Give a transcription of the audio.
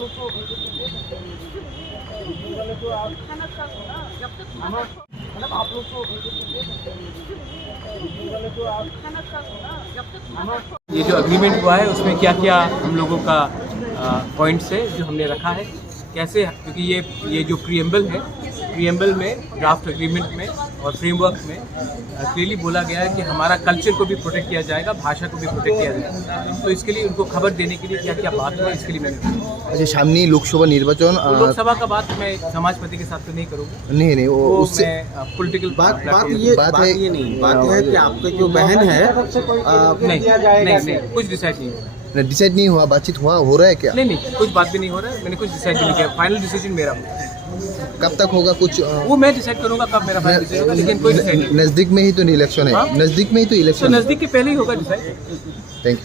लोग को मैडम आप लोग को ये जो एग्रीमेंट हुआ है उसमें क्या क्या हम लोगों का पॉइंट्स है जो हमने रखा है कैसे, क्योंकि ये जो प्रीएम्बल में ड्राफ्ट एग्रीमेंट में और फ्रेमवर्क में क्लियरली बोला गया है कि हमारा कल्चर को भी प्रोटेक्ट किया जाएगा, भाषा को भी प्रोटेक्ट किया जाएगा। तो इसके लिए उनको खबर देने के लिए क्या क्या बात हुआ इसके लिए मैंने अच्छा सामने लोकसभा निर्वाचन लोकसभा का बात मैं समाजपति के साथ तो नहीं करूँगा, नहीं वो उससे पॉलिटिकल बात ये नहीं, बात है कि आपकी जो बहन है नहीं कुछ डिसाइड नहीं हुआ। डिसाइड नहीं हुआ, बातचीत हो रहा है क्या? नहीं कुछ बात भी नहीं हो रहा है, मैंने कुछ डिसाइड नहीं किया, फाइनल डिसीजन मेरा होगा। कब तक होगा कुछ वो मैं डिसाइड करूंगा कब मेरा फाइनल डिसीजन होगा, लेकिन कोई डिसाइड नहीं। नजदीक में ही तो इलेक्शन है, नजदीक में ही तो तो इलेक्शन, नजदीक के पहले ही होगा डिसाइड। Thank you.